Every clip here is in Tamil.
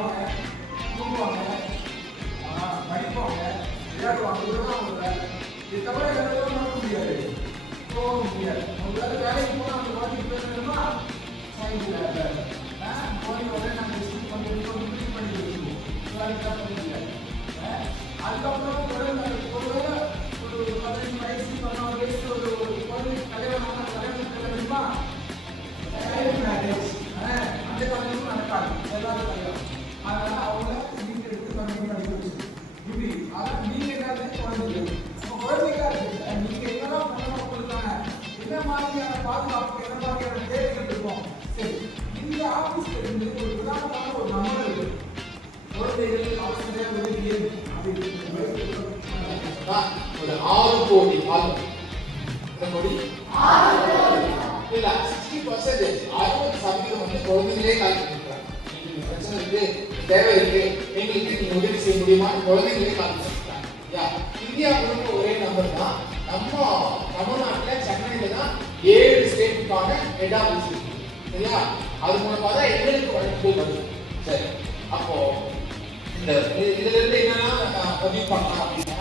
சாப்பிடுவாங்க, தூங்குவாங்க, படிப்பாங்க, விளையாடுவாங்க. இதுதான் அவங்க வேலை. இது தவிர வேறு பண்ண முடியாது, போக முடியாது. அவங்களால வேலைக்கு போனால் அந்த வாட்டி பேசணுமா சாயங்காலம் போய் உடனே நாங்கள் ரிசீவ் பண்ணி வச்சுருவோம். வேலைக்கு பண்ண முடியாது. அதுக்கப்புறம் ஒருவேளை ஒரு 15 வயசு 14 வயசு ஒரு குழந்தை கல்யாணம் கல்யாணமா மேரேஜ் அந்த கல்யாணமும் நடக்காது, எல்லாரும் கல்யாணம். அதனால அவங்கள நீங்க எடுத்து கல்யாணம் நடக்க வச்சு இப்படி. அதான் நீங்க என்ன குழந்தைங்க குழந்தைக்காக நீங்க என்னதான் பண்ணணும், உங்களுக்கான என்ன மாதிரியான பாதுகாப்பு, என்ன மாதிரியான தேவைகள் இருக்கும். சரி, இந்த ஆபீஸ்ல இருந்து ஒரு உதாரணமான ஒரு நம்பர் இருக்கு. குழந்தைகள் அவசியம் உதவி ஒரு 6 கோடி இல்ல 60% 60% வந்து குழந்தைகளே கால் பண்ணிருக்காங்க. பிரச்சனை இருக்கு, தேவை இருக்கு, எங்களுக்கு நீங்க உதவி செய்ய முடியுமா, குழந்தைகளே கால் பண்ணிருக்காங்க. இந்தியா முழுக்க ஒரே நம்பர் தான். நம்ம தமிழ்நாட்டில் சென்னையில தான் 7 ஸ்டேட்டுக்கான ஹெட் ஆஃபீஸ் இருக்கு. சரியா? அது மூலமா தான் எங்களுக்கு வழக்குகள் வருது. சரி, அப்போ இந்த இதுல இருந்து என்னன்னா பதிவு பண்ணலாம் அப்படின்னா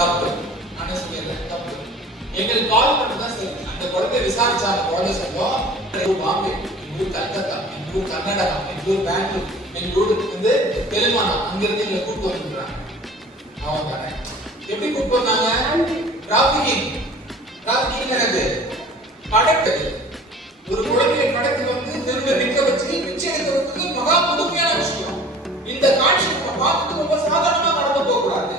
தப்பு. நானே சொல்லிடுறேன், தப்பு. எங்களுக்கு கால் பண்ணி தான் சரி. அந்த குழந்தை விசாரிச்சாங்க. குழந்தை சொல்லும் பாம்பே, எங்களூர் கல்கத்தா, எங்களூர் கர்நாடகா, எங்களூர் பெங்களூர், எங்களூர் வந்து தெலுங்கானா, அங்கிருந்து எங்களை கூப்பிட்டு வந்துடுறாங்க. அவங்க தானே எப்படி கூப்பிட்டு வந்தாங்க? டிராபிகிங் எனக்கு கடத்து ஒரு குழந்தைய கடத்து வந்து தெருவில் நிற்க வச்சு பிச்சை எடுக்கிறதுக்கு மகா புதுமையான விஷயம். இந்த காட்சி நம்ம பார்த்துட்டு ரொம்ப சாதாரணமா கடந்து போக கூடாது.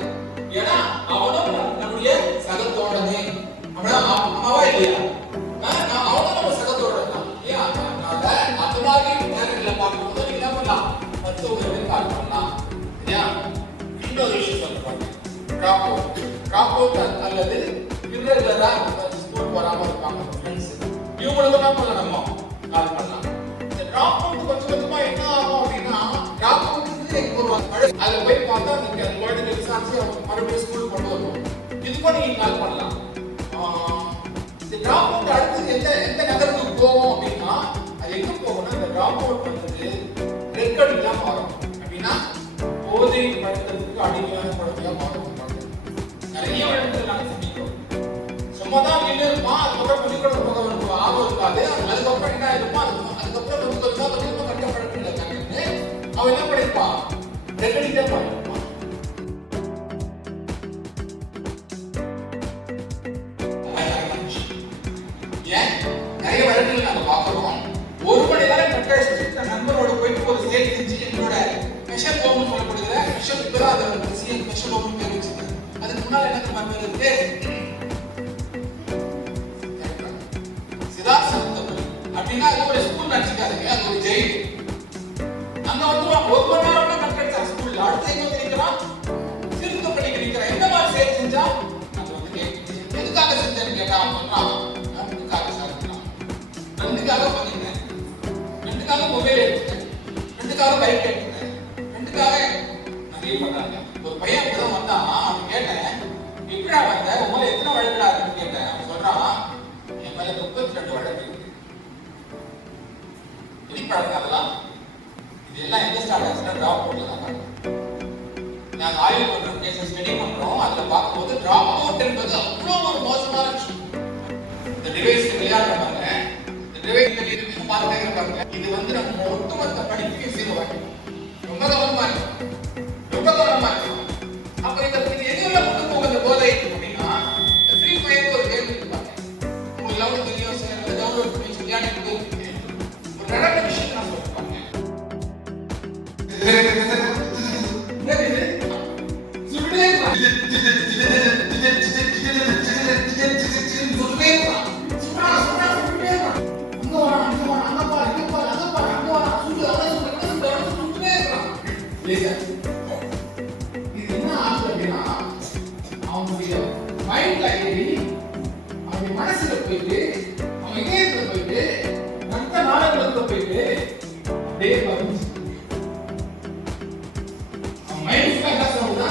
ஏன்னா அவனும் நம்முடைய சகத்தோடனே, அம்மாவா இல்லையா? அவனும் நம்ம சகத்தோடனே தான் இல்லையா? அதனால அந்த மாதிரி நேரங்களை பார்க்கும்போது நீங்க என்ன பண்ணலாம், மற்றவங்களை கால் பண்ணலாம். இல்லையா? இன்னொரு விஷயம் சொல்லுவாங்க, டிராப் அவுட் அல்லது irregular ஸ்கூல் வராம இருப்பாங்க ஃப்ரெண்ட்ஸ். இவங்களுக்கு என்ன பண்ணலாம், நம்ம கால் பண்ணலாம். இந்த டிராப் அவுட் கொஞ்சம் கொஞ்சமா என்ன ஆகும் அப்படின்னா, டிராப் அவுட் அதுல போய் பார்த்தா நீங்க குழந்தைங்க விசாரிச்சு அவங்க மறுபடியும் ஸ்கூல் கொண்டு வருவோம். இதுக்கும் நீங்க கால் பண்ணலாம். இந்த டிராப் அவுட் அடுத்தது எந்த நகரத்துக்கு போகும் அப்படின்னா, அது எங்க போகும்னா, இந்த டிராப் அவுட் வந்து ரெக்கடிக்கா மாறும். அப்படின்னா போதை பழக்கத்துக்கு அடிமையான குழந்தையா மாறும். நிறைய வழக்குகள் நாங்கள் சந்திக்கிறோம். சும்மா தான் வீடு இருப்பான், அதுக்கப்புறம் பள்ளிக்கூடம் போக வேண்டிய ஆர்வம் இருக்காது. அதுக்கப்புறம் என்ன இருப்பான், அதுக்கப்புறம் கொஞ்சம் கட்ட பழக்கம் இருக்காங்கன்னு அவன் என்ன பண்ணிருப்பான், ரெக்கடிக்கா பண்ணிருப்பான். ஏன் நிறைய வழக்குகள் நாங்க பார்க்கிறோம். ஒரு மணி நேரம் கட்ட நண்பரோட போயிட்டு ஒரு சேல் செஞ்சு என்னோட ஸ்பெஷல் ஹோம்னு சொல்லப்படுகிற ஸ்பெஷல் இப்பதான் அதை ஸ்பெஷல் ஹோம்னு பேர் வச்சிருக்கேன். அதுக்கு முன்னால எனக்கு பேர் இருக்கு சிதார்த்தபுரி அப்படின்னா அது ஒரு ஸ்கூல் நினைச்சுக்காதீங்க, அது ஒரு ஜெயில். அங்க வந்து ஒரு மணி நேரம் கட்டடிச்சா ஸ்கூல்ல அடுத்த எங்க நிற்கிறான், திருத்த பண்ணி நிற்கிறான். என்ன மாதிரி சேல் செஞ்சா அது வந்து எதுக்காக செஞ்சேன்னு கேட்டா அவன் சொல்றான், ரெண்டுக்காக சாப்பிட்டான், ரெண்டுக்காக பண்ணிட்டேன், ரெண்டுக்காக மொபைல் எடுத்துட்டேன், ரெண்டுக்காக பைக் எடுத்துட்டேன், ரெண்டுக்காக நிறைய பண்ணாங்க. ஒரு பையன் அப்படிதான் வந்தான். அவன் கேட்டேன், எப்படா வந்த, உங்களை எத்தனை வழக்குடா இருக்குன்னு கேட்டேன். அவன் சொல்றான், என் மேல 32 வழக்கு இருக்கு. வெளிப்படாது அதெல்லாம். இது எல்லாம் எங்க ஸ்டார்ட் ஆச்சுன்னா டிராப் அவுட்ல தான். நாங்க ஆய்வு பண்றோம், கேஸ் ஸ்டடி பண்றோம். அதுல பார்க்கும்போது டிராப் அவுட் என்பது அவ்வளவு ஒரு மோசமான விஷயம். இந்த டிவைஸ் விளையாடுறாங்க, இந்த டிவைஸ் பாருங்க, இது வந்து நம்ம ஒட்டுமொத்த படிப்பையும் சீர்வாக்கி ரொம்ப கவனமா இருக்கும், ரொம்ப கவனமா இருக்கும். அப்ப இது எதுல கொண்டு போக இந்த போதை அப்படின்னா, ஃப்ரீ ஃபயர் ஒரு கேம் இருப்பாங்க, உங்களுக்கு லவ் தெரியும், டவுன்லோட் பண்ணி விளையாடிட்டு ஒரு நடந்த விஷயம் நான் சொல்றேன். இது என்ன ஆகுது அப்படின்னா, அவனுடைய மைண்ட்ல ஏறி அவன் மனசுல போயிட்டு அவன் இதயத்துல போயிட்டு ரத்த நாளங்களுக்கு போயிட்டு அப்படியே பதிஞ்சு அவன் மைண்ட் என்ன சொல்றா,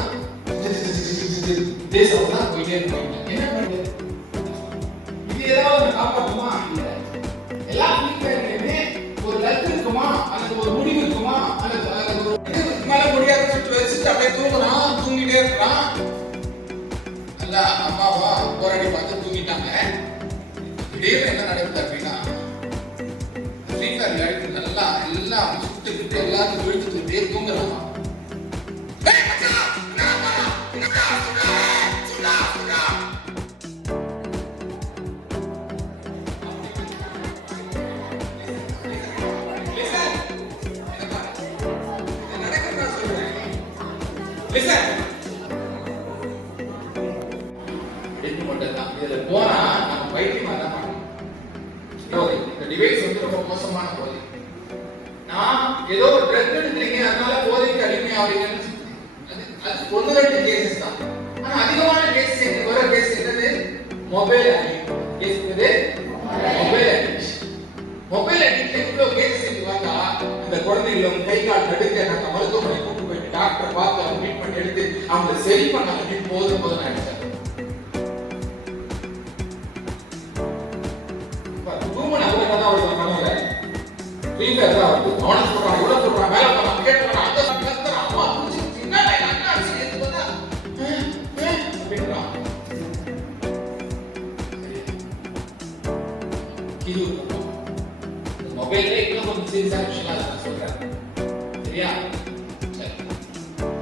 தேசம்தான் போயிட்டே இருப்பாங்க. என்ன பண்ணுது இது, ஏதாவது காப்பாற்றுமா? இல்லை. எல்லா வீட்டுமே ஒரு லக்கு இருக்குமா, அல்லது ஒரு முடிவு இருக்குமா, அல்லது அப்படியே தூங்குறான், தூங்கிட்டே இருக்கிறான். நல்லா அம்மாவா போராடி பார்த்து தூங்கிட்டாங்க. திடீர்னு என்ன நடக்குது அப்படின்னா, ஃப்ரீ ஃபயர் விளையாடி நல்லா எல்லாம் சுட்டுக்கிட்டு எல்லாத்தையும் விழுத்துக்கிட்டே தூங்குறான். டிவைஸ் வந்து ரொம்ப மோசமான போதை. நான் ஏதோ ஒரு ட்ரக் எடுக்கிறீங்க அதனால போதைக்கு அடிமையாவீங்கன்னு அது ஒன்று ரெண்டு கேசஸ் தான். ஆனா அதிகமான கேஸ் வர கேஸ் என்னது? Mobile addict. மொபைல் அடிக்ட் எவ்வளவு கேஸ் வந்தா இந்த குழந்தைகளும் கை கால் நடுக்க நாங்கள் மருத்துவமனை கூட்டு போயிட்டு டாக்டரை பார்த்து அவங்க ட்ரீட்மெண்ட் எடுத்து அவங்க சரி பண்ண போதும் போதும் ஆயிடுச்சு.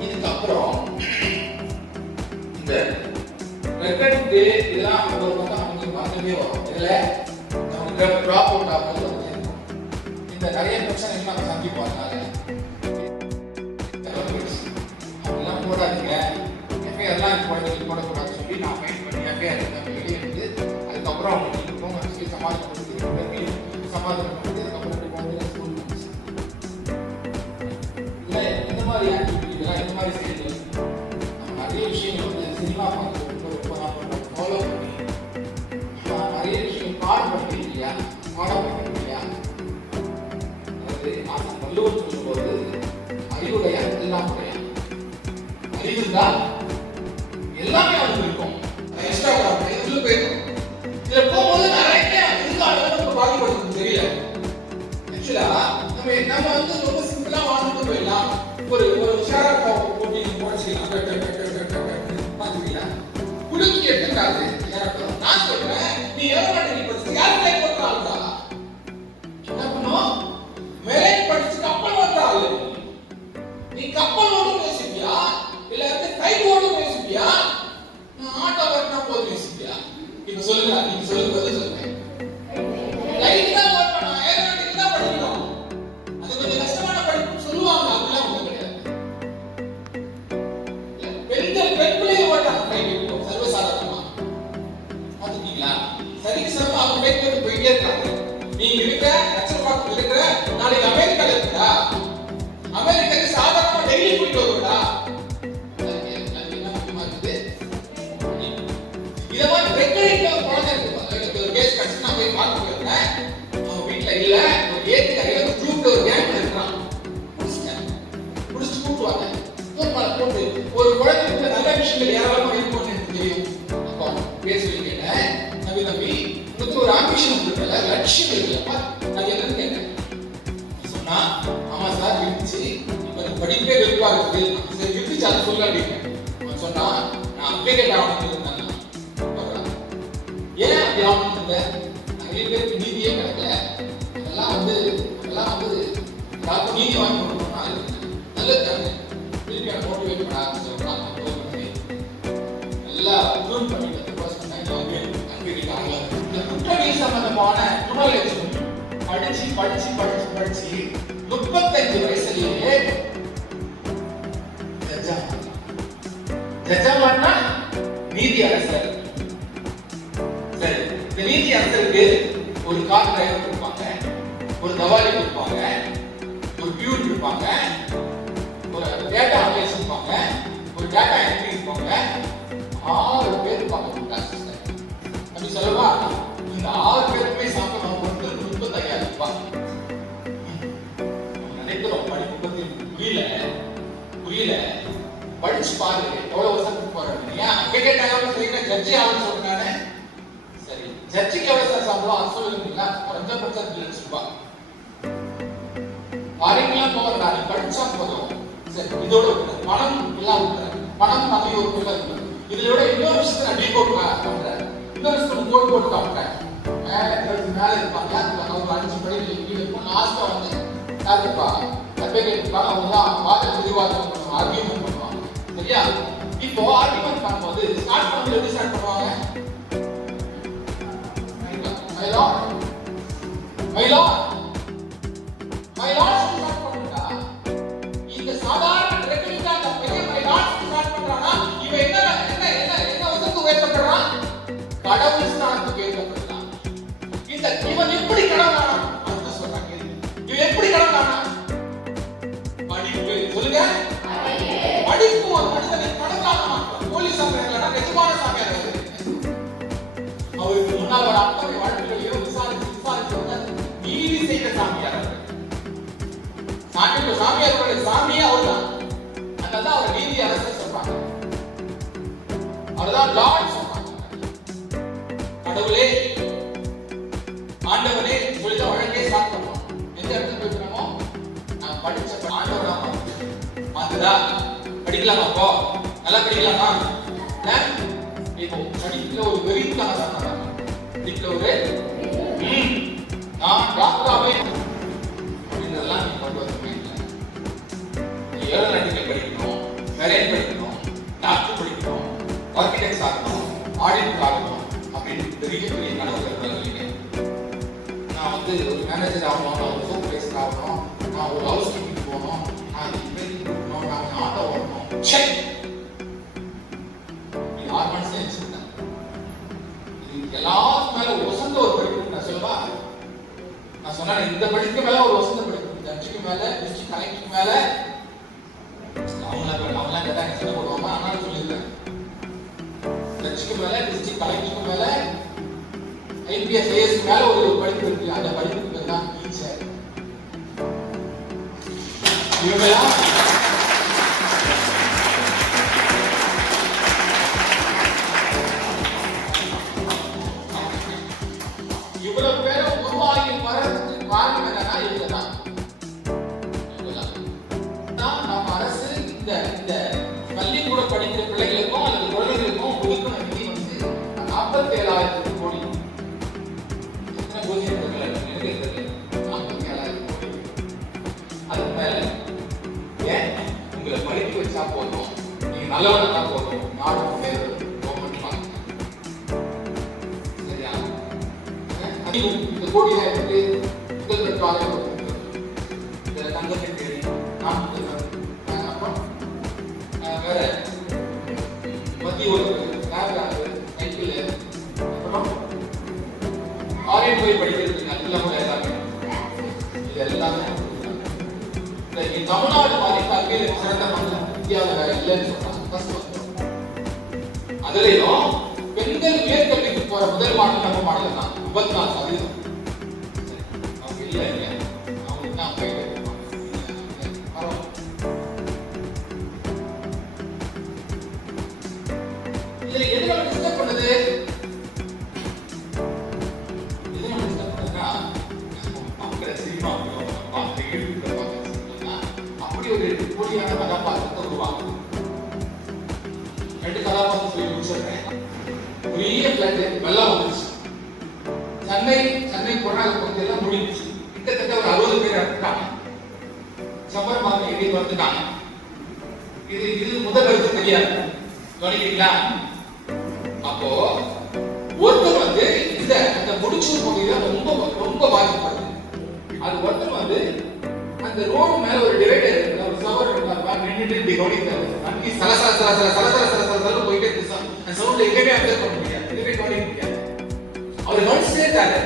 இதுக்கப்புறம் இந்த இதெல்லாம் ஒரு பக்கம் பார்க்கவே வரும். இதுல டிராப் அவுட் ஆகும்போது இந்த நிறைய பிரச்சனைகள் நம்ம சந்திப்போம். அதெல்லாம் போடாதீங்க, எஃப்ஐஆர்லாம் குழந்தைங்களுக்கு போடக்கூடாதுன்னு சொல்லி நான் ஃபைன் பண்ணி எஃப்ஐஆர் வெளியே எடுத்து அதுக்கப்புறம் அவங்க போங்க சொல்லி சமாதானம் கொடுத்து சமாதானம் கொடுத்து அதுக்கப்புறம் குழந்தைங்க ஸ்கூல் இல்லை இந்த மாதிரி ஆக்டிவிட்டி இதெல்லாம் இந்த மாதிரி செய்யறது நம்ம நிறைய விஷயங்கள் வந்து சினிமா பார்த்து ஃபாலோ பண்ணி நிறைய விஷயம் பாடம் பண்ணி இல்லையா பாடம் பண்ணி இல்லையா வள்ளுவர் சொல்லும்போது அறிவுடைய எல்லாம் உடைய அறிவு தான் எல்லாமே அவனுக்கு இருக்கும். இன்ஸ்டாகிராம் இதுல போயிருக்கும். இதுல போகும்போது நிறைய எதிர்காலம் பாதிப்படுறது தெரியல. ஆக்சுவலா நம்ம வந்து ரொம்ப சிம்பிளா வாழ்ந்துட்டு போயிடலாம். ஒரு ஷேர் போட்டி போடலாம். பாத்தீங்களா குடுக்கி எடுத்துக்காது. நான் சொல்றேன் நீ எவ்வளவு படிச்சு யார் லைக் பண்றாங்களா என்ன பண்ணும்? மெரைன் படிச்சு கப்பல் ஓட்டாள். நீ கப்பல் ஓடும் பேசுவியா இல்ல கை ஓடும் பேசுவியா? ஆட்டோ ஓட்டினா போதும் பேசுவியா? இப்ப சொல்லுங்க, நீங்க சொல்லுங்க சொல்லுங்க. லைட் தான் ஓட்டணும், ஏரோநாட்டிக் தான் படிக்கணும். அது கொஞ்சம் கஷ்டமான படிப்பு சொல்லுவாங்க. அதெல்லாம் ஒண்ணும் கிடையாது. பெண் பிள்ளைங்க ஓட்டாங்க லைட் சர்வசாதாரணமா பாத்துட்டீங்களா? சரிக்கு சமமா அவங்க லைட் போயிட்டே இருக்காங்க. நீங்க இருக்க லட்சம் இருக்கிற நாளைக்கு அமெரிக்கால இருக்கா? அமெரிக்காக்கு சாதாரணமா டெய்லி போயிட்டு வருவா? இத மாதிரி ரெக்கரிங்ல குழந்தை இருக்கு. ஒரு கேஸ் கட்சி நான் போய் பார்க்க போயிருந்தேன். அவங்க வீட்டுல இல்ல, ஒரு ஏரியால ஒரு குரூப்ல ஒரு கேங் இருக்கான். புடிச்சு கூட்டுவாங்க. போட்டு ஒரு குழந்தைக்கு நல்ல விஷயங்கள் யாராலும் இருக்கும்னு எனக்கு தெரியும். அப்போ பேசுவீங்க கேட்டேன், தம்பி உங்களுக்கு ஒரு ஆம்பிஷன் இருக்குல்ல, லட்சியம் இருக்குல்ல, அது என்னன்னு கேட்டேன். சொன்னா ஆமா சார் இருந்துச்சு, இப்ப படிப்பே வெறுப்பா இருக்குது. சரி இருந்துச்சு அதை சொல்ல அப்படின்னு சொன்னா நான் அப்டேட் ஆகணும்னு இருந்தாங்க. ஏன் அப்படி ஆகணும்னு இருந்தேன்? நிறைய பேருக்கு நீதியே கிடைக்கல. அதெல்லாம் வந்து நீதி வாங்கி கொடுக்கணும்னா நல்லது. திருப்பி அதை மோட்டிவேட் பண்ண ஆரம்பிச்சிருக்கலாம். நல்லா ப்ரூவ் பண்ணிட்டு இந்த குற்றவியல் சம்பந்தமான படிச்சு 35 வயசுலயே ஜட்ஜாமான்னா நீதி அரசர். சரி, இந்த நீதி அரசருக்கு ஒரு கார் டிரைவர் இருப்பாங்க, ஒரு தவாலி இருப்பாங்க, ஒரு பியூன் இருப்பாங்க, ஒரு டேட்டா அனலிஸ்ட் இருப்பாங்க, ஒரு டேட்டா என்ட்ரி இருப்பாங்க, 6 பேர் இருப்பாங்க. அப்படி சொல்லவா? இந்த 6 பேருக்குமே சம்பளம் வந்து 35,000 ரூபாய். நினைக்கிறோம் படிப்பு பத்தி புரியல. படிச்சு பாருங்க எவ்வளவு வருஷத்துக்கு போறாங்க. ஏன் அட்வொகேட் ஆகணும் ஜட்ஜி ஆகணும்னு சொல்றானே. சரி, ஜட்ஜிக்கு எவ்வளவு சார் சம்பளம் அது சொல்லுவீங்களா? குறைஞ்சபட்சம் 2 லட்சம் ரூபாய். ஃபாரின்லாம் போகிறதா? நீ படிச்சா போதும், சரி, இதோட விட்டுறேன். பணம் எல்லாம் விட்டுறேன். பணம் நகை ஒரு விட்டுறேன். இதுல விட இன்னொரு விஷயத்தை நான் டீகோட் பண்றேன். இன்னொரு விஷயத்தை கோட் போட்டு காட்டுறேன். மேல இருப்பாங்க அவங்க 5 படிகள் கீழே இருக்கும். லாஸ்டா வந்து யாருப்பா அட்வொகேட் இருப்பாங்க. அவங்க தான் வாத விவாதம் பண்ணுவாங்க, ஆர்கியூமெண்ட் பண்ணுவாங்க. சரியா? இப்போ ஆர்கியூமெண்ட் பண்ணும்போது ஸ்டார்ட் பண்ணும்போது எப்படி ஸ்டார்ட் பண்ணுவாங்க? My lord my lord my lord start பண்ணுடா. இந்த சாதாரண ரெகுலரா அந்த பையன் மை லார்ட் ஸ்டார்ட் பண்றானா இவன் என்ன உதக்கு உயர்த்தப்படுறான்? கடவுள் ஸ்தானத்துக்கு உயர்த்தப்படுறான். இந்த இவன் எப்படி கடவுளானா? அடுத்து சொல்றாங்க. இவன் எப்படி கடவுளானா? படிப்பு சொல்லுங்க. படிப்பு ஒரு மனிதனை கடவுளானா போலீஸ் சாமியார் நிஜமான சாமியார் அவருக்கு முன்னால் ஒரு அத்தனை வாழ்க்கைகளையும் விசாரிச்சு நீதி செய்த சாமியார். சாமியார்களுடைய சாமியே அவர்தான். அதனால அவர் நீதி அரசர் சொல்றாங்க. அவர்தான் லார்ட் சொல்றாங்க. கடவுளே ஆண்டவனே சொல்லிதான் வழக்கே ஸ்டார்ட் பண்ணுவோம். எந்த இடத்துல பேசுறோமோ நான் படிச்ச ஆண்டவர் நாம மாத்துதா படிக்கலாமா? அப்போ நல்லா படிக்கலாமா? இப்போ படிக்கல ஒரு வெறித்தன சொன்னாங்க. படிக்கல ஒரு நான் டாக்டராகவே அப்படின்றதெல்லாம் நீங்க கொண்டு வரவே இல்லை. ஏரோநாட்டிக்கல் படிக்கணும், மெரைன் படிக்கணும், டாக்டர் படிக்கணும், ஆர்கிடெக்ட் ஆகணும், ஆடிட்டர் ஆகணும் அப்படின்னு பெரிய பெரிய கனவுகள் இல்லைங்க. நான் வந்து ஒரு மேனேஜர் ஆகணும், நான் ஒரு சூப்பர்வைசர் ஆகணும், நான் ஒரு ஹவுஸ் கீப்பிங் போகணும், நான் இமெயில் கொடுக்கணும், நான் ஆட்டோ ஓடணும். செக் யார் மனசுல வச்சிருந்தேன்? இது எல்லாத்துக்கும் மேல ஒரு வசந்த ஒரு படிப்பு நான் சொல்லவா? நான் சொன்னேன் இந்த படிப்புக்கு மேல ஒரு வசந்த படிப்பு, ஜட்ஜுக்கு மேல, டிஸ்ட்ரிக்ட் கலெக்டருக்கு மேல. அவங்களாம் கேட்டா என்ன சொல்ல போடுவாங்க? ஆனாலும் சொல்லியிருக்கேன். ஜட்ஜுக்கு மேல, டிஸ்ட்ரிக்ட் கலெக்டருக்கு மேல, ஐபிஎஸ் ஐஎஸ் மேல ஒரு படிப்பு இருக்கு. அந்த படிப்புக்கு பேர் தான் டீச்சர். இவங்கெல்லாம் இவ்வளவு பேரும் உருவாகி வரதுக்கு காரணம் என்னன்னா இவங்கதான். நம்ம அரசு இந்த பள்ளிக்கூட படிக்கிற பிள்ளைகளுக்கும் அல்லது குழந்தைகளுக்கும் ஒதுக்கின நிதி வந்து 47,000 கோடி. எத்தனை கோடி இருக்குல்ல? எனக்கு தெரியல. 47,000 கோடி. அதுக்கு மேல ஏன் உங்களை படிக்க வச்சா போதும், நீங்க நல்லவனா போதும், நாடு முன்னேறும். இந்த கோடியில இருக்கு முதல் பெற்றாலே தங்கத்தின் தேடி நான் அப்புறம் வேற மத்திய ஒரு சைக்கிள் அப்புறம் ஆரியன் போய் படிக்கிறது நல்ல எல்லாமே இது எல்லாமே தமிழ்நாடு மாதிரி கல்வியில் சிறந்த மாநிலம் இந்தியாவில் வேற இல்லைன்னு சொன்னாங்க. அதுலயும் பெண்கள் உயர்கல்விக்கு போற முதல் மாநிலம் நம்ம மாநிலம் தான். 54%. அவங்க இல்ல இல்லையா? அவங்க தான் இதுல எது நம்ம டிஸ்டர்ப் பண்ணுது? இது நம்ம டிஸ்டர்ப் பண்ணுதுன்னா மக்கள சினிமா அப்படி ஒரு போலியான கதாபாத்திரத்தை உருவாக்குது. 2 கதாபாத்திரம் சொல்லி முடிச்சிடுறேன். பெரிய பிளட் வெள்ளம் வந்துச்சு. சென்னை கொரோனா பகுதியெல்லாம் முடிஞ்சிச்சு. கிட்டத்தட்ட ஒரு 60 பேர் இறந்துட்டாங்க. சம்பரமாக எங்கே வந்துட்டாங்க. இது முதல் கருத்து தெரியாது. கவனிக்கிறீங்களா? அப்போ ஒருத்தர் வந்து இந்த முடிச்சு பகுதியில ரொம்ப பாதிப்படுது. அது ஒருத்தர் வந்து அந்த ரோடு மேல ஒரு டிவைடர் இருக்கு, ஒரு சவர் நின்றுட்டு இப்படி கவனிக்கிறாரு. அன்னைக்கு சலசல போயிட்டே இருக்கு. அந்த சவுண்ட்ல எதுவுமே அப்சர்வ் பண்ண முடியாது, எதுவுமே கவனிக்க முடியாது. அவர் கவனிச்சுட்டே இருக்காரு,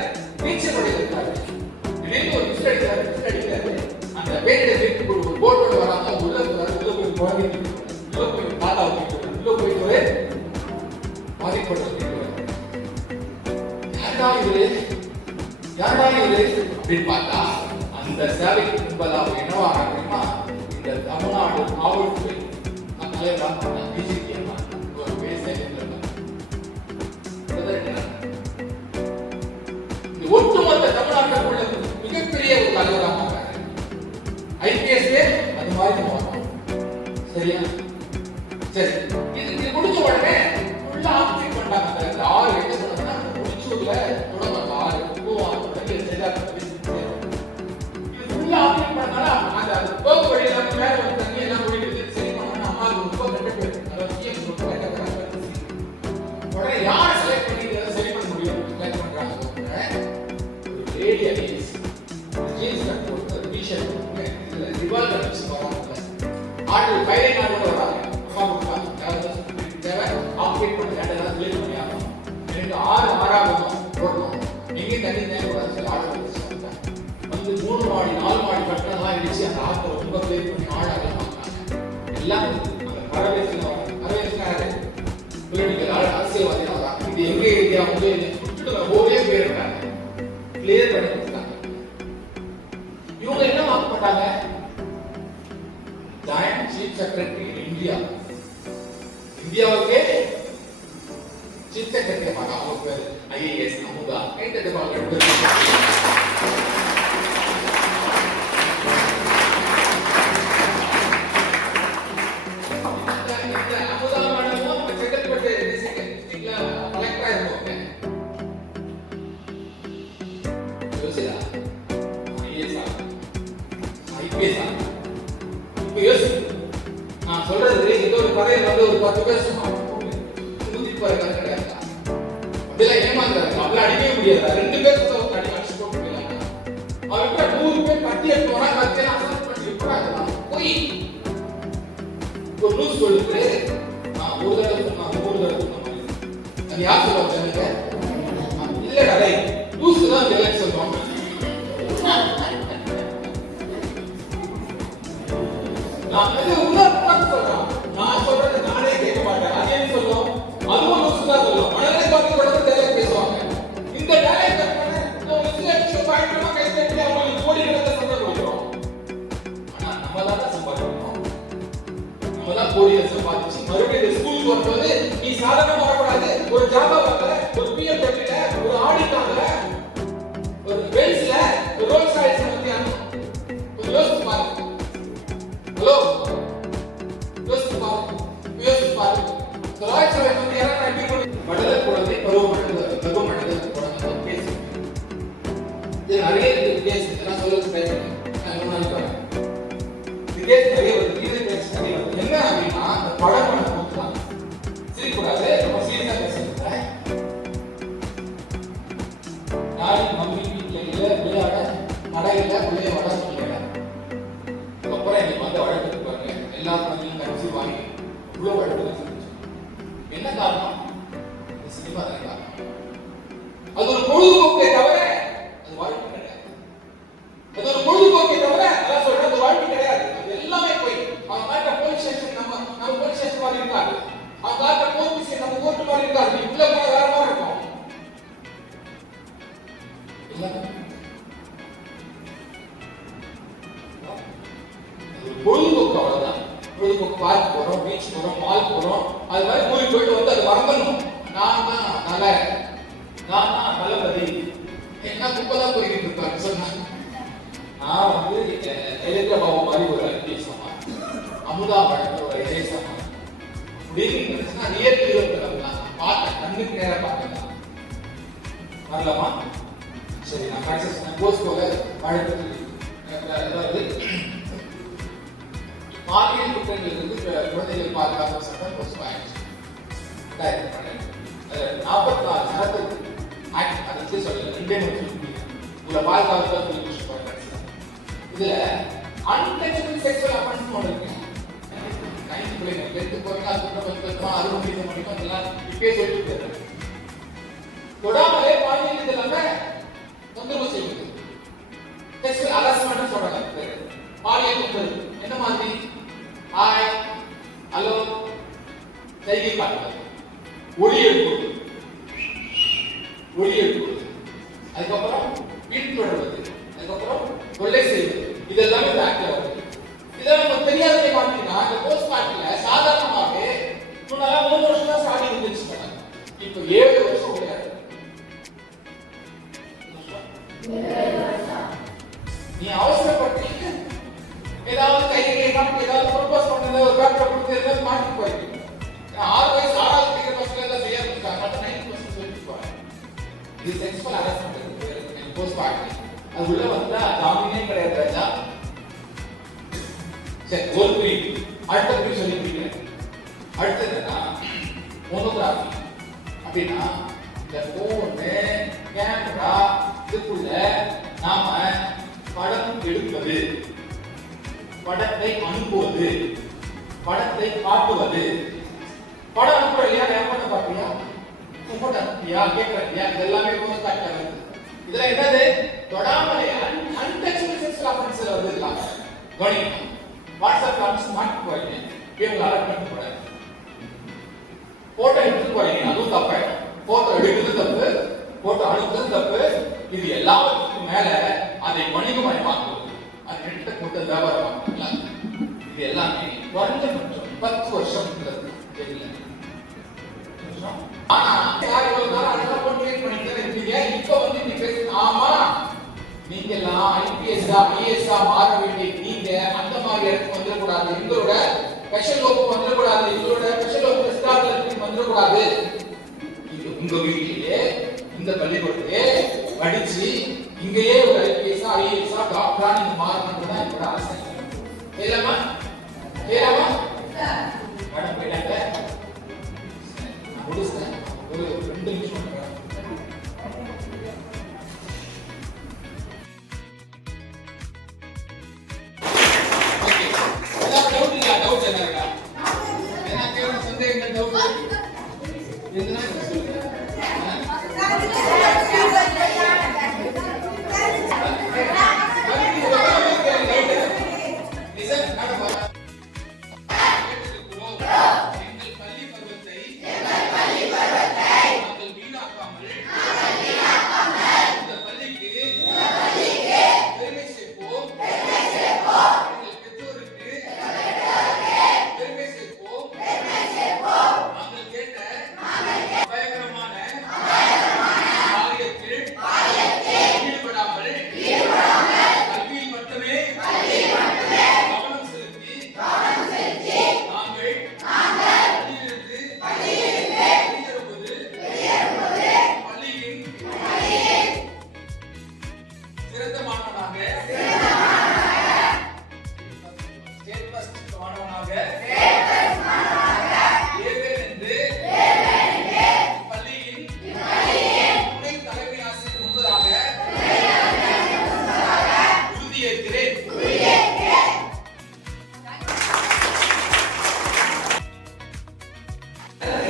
நீச்சல் பண்ணிருக்காரு. திடீர்னு ஒரு விசில் அடிக்கிறாரு. அந்த வேட்டை ஒரு போட்டோட வராம உள்ள போய் குழந்தை உள்ள போய் தாத்தா உள்ள போயிட்டு ஒரு பாதிப்படுறது. யாரா இவரு அப்படின்னு பார்த்தா அந்த சேவைக்கு முன்பதாக என்னவா அப்படின்னா இந்த தமிழ்நாடு காவல்துறை தலைவராக பிஜேபி ஒரு பேச ஒட்டுமொத்த தமிழ்நாட்டில் உள்ள மிகப்பெரிய ஒரு தலைவராக ஐபிஎஸ் அது மாதிரி சரியா? சரி, இது முடிஞ்ச உடனே ஃபுல்லா ஆப்ரேட் பண்ணாங்க. அந்த ஆறு என்ன சொன்னாங்கன்னா முடிச்சூர்ல தொடங்க ஆறு சரியா இது ஃபுல்லா ஆப்ரேட் பண்ணனால அந்த போக்கு வழியில மேல வந்து தண்ணி எல்லாம் ஓடிடுது. சரி பண்ணா அம்மா ரொம்ப கெட்ட பேர். அதாவது ஜிஎம் ரொம்ப கெட்ட பேர். உடனே யாரை செலக்ட் பண்ணி இதை சரி பண்ண முடியும் செலக்ட் பண்றாங்க. ஒரு லேடி அடிஸ் ஜீன்ஸ் கட் போட்டு டிஷர்ட் இதுல ரிவால்வர் வச்சு போறாங்க. ஆட்டு பைரே நாடு வராங்க. அம்மா கொடுப்பாங்க. தேவை ஆப்ரேட் பண்ணி கட்டலாம் கிளியர் பண்ணி ஆகணும். எனக்கு ஆறாவது போடணும். எங்கே தண்ணி தேவைப்படாது சொல்லி ஆர்டர் வச்சு வந்து 3 மாடி 4 மாடி கட்டணம்லாம் இடிச்சு அந்த ஆட்டை ரொம்ப கிளியர் பண்ணி ஆழாக பார்த்தாங்க. எல்லாம் அந்த பரவேசினாரு பொலிட்டிக்கல் அரசியல்வாதிகள் தான். இது எங்க ஏரியா வந்து ஒரே பேர் இருக்காங்க கிளியர் பண்ணி கொடுத்தாங்க. இவங்க என்ன வாக்கு பண்ணாங்க? ஜாயிண்ட் சீஃப் செக்ரட்டரி இந்தியா இந்தியாவுக்கே சீஃப் செக்ரட்டரி அவங்க பேர் ஐஏஎஸ் அமுதா கைத்தட்டு நான் சொல்றது இந்த ஒரு கதையில வந்து ஒரு 10 பேர் சுத்தி போற கதை கிடையாது. அப்படிலாம் ஏமாந்தாரு. அப்படிலாம் அடிக்கவே முடியாது. 2 பேர் ஒரு அடி அடிச்சு போட்டு போயிடலாம். அவர்கிட்ட 100 பேர் கட்டி எடுத்து வரா கத்தியெல்லாம் அசல் பண்ணி விட்டுறாங்க. போய் ஒரு லூஸ் சொல்லுது. நான் ஒரு தடவை சொன்னேன். அது யார் சொல்லுவாங்க எனக்கு? இல்லடா டேய் லூஸ் தான் டெலக்ட் சொல்லுவாங்க. நான் இது உண்மைதான் சொல்றேன். நான் சொல்றது நானே கேட்க மாட்டேன். அதே சொல்லும். அதுவும் லூஸ் தான் சொல்லும். மனதை பார்த்து கூட டெலக்ட் பேசுவாங்க. இந்த டெலக்ட் பண்ண நான் விசிலெக்ஷன் பாயிண்ட்ல கை தட்டி அவங்களுக்கு கோடி கணக்கில் சம்பளம் கொடுக்கிறோம். ஆனா நம்ம தான் சம்பாதிக்கணும். நம்ம தான் கோடியை சம்பாதிச்சு மறுபடியும் ஸ்கூலுக்கு வரும்போது நீ சாதாரணமா வரக்கூடாது. ஒரு ஜாபா வரல, ஒரு பிஎம் டெக்ல, ஒரு ஆடிட்டாங்கல, ஒரு பென்ஸ்ல, ஒரு ரோல்ஸ் ராய்ஸ்ல வந்து ஒரு யோசிச்சு பாருங்க. ஹலோ யோசிச்சு பாருங்க. ராய்ஸ் ராய்ஸ் வந்து யாரா அடி பண்ணி மடல குழந்தை பருவமடைதல் குழந்தை கேஸ். இது நிறைய கேஸ் நான் சொல்றது ட்ரை பண்ணேன். நான் இன்னொரு நாள் இது கேஸ் நிறைய ஒரு கீழே கேஸ் நிறைய என்ன அப்படின்னா அந்த படம் பண்ண போதுதான் சிரிக்கூடாது. ரொம்ப சீரியஸா பேசுறேன். யாரும் மம்மி வீட்டில் விளையாட நடையில பிள்ளைய வட சொல்லிடுறாங்க. அப்புறம் எனக்கு வந்து வழக்கு பாருங்க எல்லா குழந்தையும் கட்சி வாங்கி இவ்வளவு வழக்கு என்ன காரணம்? சினிமா தான் காரணம். அது ஒரு பொழுதுபோக்கை தவிர அது வாழ்க்கை கிடையாது. அது ஒரு பொழுதுபோக்கை தவிர அதான் சொல்றேன் அது வாழ்க்கை கிடையாது. அது எல்லாமே போய் அவங்க காட்ட போலீஸ் ஸ்டேஷன் நம்ம போலீஸ் ஸ்டேஷன் மாதிரி இருக்காது. அவங்க காட்ட போலீஸ் நம்ம கோர்ட்டு மாதிரி இருக்காது. நீ உள்ள போன வேற மாதிரி இருக்கும். பொழுதுபோக்கு அவ்வளவுதான். பொழுதுபோக்கு பார்க் போறோம், பீச் போறோம், மால் போறோம். அது மாதிரி ஊருக்கு போயிட்டு வந்து அது மறந்துடணும். நான் தான் நல்லபதி என்ன குப்பதான் போய்கிட்டு இருப்பாரு சொன்னாங்க. நான் வந்து எதிர்க்க பாவம் மாதிரி ஒரு ஐபிஎஸ் அமுதா வழக்கு ஒரு ஐஏஎஸ் அப்படின்னு ரியல் ஹீரோ பார்த்தேன். கண்ணுக்கு நேரம் பார்த்தேன். வரலாமா? சரி நான் சக்சஸ் போஸ்ட் போல வழக்கு அதாவது பாலியல் குற்றங்களிலிருந்து குழந்தைகள் பாதுகாப்பு சட்டம் போஸ்ட் ஆயிடுச்சு. 44 சட்டத்துக்கு ஆக்ட் அதுக்கு சொல்லல இந்தியன் உங்களை பாதுகாப்பு சொல்லி இதுல அன்டச்சபிள் செக்ஷுவல் அஃபென்ஸ் ஒன்று இருக்கு. 9th பிள்ளைங்க 10th போறீங்க அது முடிக்கும் எல்லாம் இப்பயே சொல்லிட்டு இருக்காரு. தொடாமலே பாலியல் இதெல்லாமே தொந்தரவு செய்யுது. செக்ஷுவல் ஹராஸ்மென்ட் சொல்றாங்க. பாலியல் தொந்தரவு என்ன மாதிரி? ஹாய் ஹலோ சைகை காட்டுவது, ஒளி எழுப்புவது, அதுக்கப்புறம் பின்தொடர்வது, அதுக்கப்புறம் கொள்ளை செய்வது, இதெல்லாம் இந்த ஆக்ட்ல வருது. இதெல்லாம் நமக்கு தெரியாததை பார்த்தீங்கன்னா இந்த போஸ்ட் ஆக்ட்ல சாதாரணமாகவே முன்னால 3 வருஷம் தான் ஸ்டார்டிங் இருந்துச்சு. இப்போ 7 வருஷம் கிடையாது. நீ அவசரப்பட்டு ஏதாவது கையை காட்டி ஏதாவது ப்ரொபோஸ் பண்ணது ஒரு பேப்பரை கொடுத்து ஏதாவது மாட்டி போயிருக்கு. 6 வயசு 6வது படிக்கிற பசங்க எல்லாம் செய்ய ஆரம்பிச்சாங்க. அப்ப 90% சொல்லிருப்பாங்க. இது செக்ஸுவல் ஹராஸ்மென்ட் போஸ்ட் பார்ட்டி. அது உள்ள வந்தா ஜாமீனே கிடையாது ராஜா. சரி, ஒரு பிரிவு அடுத்த பிரிவு சொல்லி முடிக்கிறேன். அடுத்தது என்ன? மோனோகிராஃபி அப்படின்னா இந்த போனு கேமரா இதுக்குள்ள நாம படம் எடுப்பது, படத்தை அனுப்புவது, படத்தை காட்டுவது. படம் அனுப்புற இல்லையா? ஏற்பட்ட பாப்பியா போட்டோ அனுப்பியா கேட்கறியா? இதெல்லாமே போஸ்ட் காட்டுறாங்க. இதுல என்னது? தொடாமலே அன்டச்சபிள் செக்ஸுவல் அஃபென்ஸ்ல வந்துடலாம். கவனிக்கணும். வாட்ஸ்அப்ல அனுப்பி மாட்டி போறீங்க, இவங்க அலர்ட் பண்ணி போறாங்க. போட்டோ எடுத்து போறீங்க, அதுவும் தப்பாயிடும். போட்டோ எடுக்கிறது தப்பு, போட்டோ அனுப்புறது தப்பு. இது எல்லாத்துக்கும் மேல அதை வணிகமயமாக்குவது, அது நெட்டை கொண்டு வியாபாரமாக்கலாம். இது எல்லாமே குறைஞ்சபட்சம் 10 வருஷம் தெரியல. ஆனா யார் இவ்வளவு நாள் அழகா மோட்டிவேட் பண்ணிட்டு இருக்கீங்க. இப்ப வந்து நீங்க பேசுங்க, ஆமா நீங்க எல்லாம் ஐபிஎஸ் ஐஏஎஸ் மாற வேண்டிய நீங்க அந்த மாதிரி இடத்துக்கு வந்துடக்கூடாது. எங்களோட ஸ்பெஷல் வகுப்பு வந்துடக்கூடாது. எங்களோட ஸ்பெஷல் வகுப்பு ஸ்டார்ட்ல வந்துடக்கூடாது. இது உங்க வீட்டிலே இந்த பள்ளிக்கூடத்திலே படிச்சு இங்கேயே ஒரு ஐபிஎஸ் ஐஏஎஸ் டாக்டரா நீங்க மாறணும் தான் என்னோட ஆசை. சரியாமா? சரியாமா? மேடம் போயிட்டாங்க. முடிச்சேன். ஒரு 2 நிமிஷம் டவுட் என்ன இருக்கா? எனக்கு ஒரு சந்தேகம் டவுட் எதுனா சொல்லுங்க.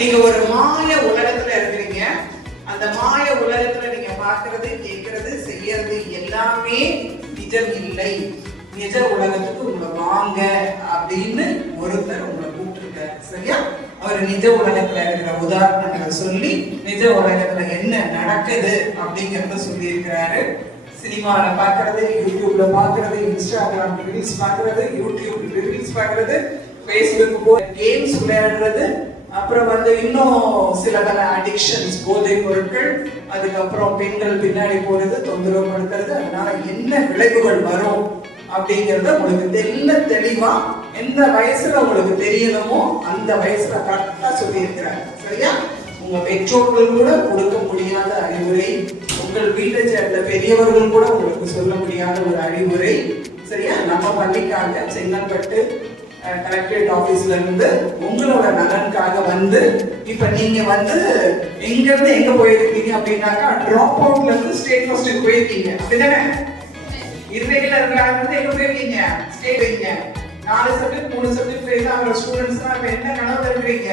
நீங்க ஒரு மாய உலகத்துல இருக்கிறீங்க. அந்த மாய உலகத்துல நீங்க பார்க்கிறது, கேட்கறது, செய்யறது எல்லாமே நிஜம் இல்லை. நிஜ உலகத்துக்கு உங்களை வாங்க அப்படின்னு ஒருத்தர் உங்களை கூப்பிட்டுருக்காரு. சரியா? அவர் நிஜ உலகத்துல இருக்கிற உதாரணங்களை சொல்லி நிஜ உலகத்துல என்ன நடக்குது அப்படிங்கறத சொல்லி இருக்கிறாரு. சினிமால பாக்குறது, யூடியூப்ல பாக்குறது, இன்ஸ்டாகிராம் ரீல்ஸ் பாக்குறது, யூடியூப் ரீல்ஸ் பாக்குறது, ஃபேஸ்புக் போய் கேம்ஸ் விளையாடுறது, அப்புறம் வந்து இன்னும் சில பல அடிக்ஷன்ஸ், போதை பொருட்கள், அதுக்கப்புறம் பெண்கள் பின்னாடி போறது, தொந்தரவு படுத்துறது. அதனால என்ன விளைவுகள் வரும் அப்படிங்கறத உங்களுக்கு தெளிவா எந்த வயசுல உங்களுக்கு தெரியணுமோ அந்த வயசுல கரெக்டா சொல்லி இருக்கிறாங்க. சரியா? உங்க பெற்றோர்கள் கூட கொடுக்க முடியாத அறிவுரை, உங்கள் வீட்டை சேர்ந்த பெரியவர்கள் கூட உங்களுக்கு சொல்ல முடியாத ஒரு அறிவுரை. சரியா? நம்ம பள்ளிக்காக செங்கல்பட்டு கலெக்டரேட் ஆபீஸ்ல இருந்து உங்களோட நலனுக்காக வந்து இப்ப நீங்க வந்து எங்க இருந்து எங்க போயிருக்கீங்க அப்படின்னாக்கா டிராப் அவுட்ல இருந்து ஸ்டேட் ஃபர்ஸ்ட் போயிருக்கீங்க. அப்படிதானே? இர்ரெகுலர்ல இருந்து எங்க போயிருக்கீங்க? ஸ்டேட் போயிருக்கீங்க. 4 சப்ஜெக்ட் 3 சப்ஜெக்ட் ஃபெயில் ஆகிற ஸ்டூடெண்ட்ஸ் தான் இப்ப என்ன கனவுல இருக்கிறீங்க?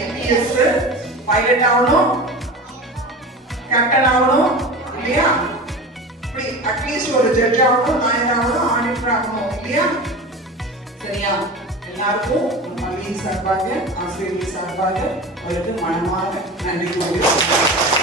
ஐபிஎஸ் பைலட் ஆகணும், கேப்டன் ஆகணும் இல்லையா? அட்லீஸ்ட் ஒரு ஜட்ஜ் ஆகணும், லாயர் ஆகணும், ஆடிட்டர் ஆகணும் இல்லையா? சரியா? எல்லாருக்கும் பள்ளியின் சார்பாக, ஆசிரியர்கள் சார்பாக அவருக்கு மனமாக நன்றி கூறுகிறேன்.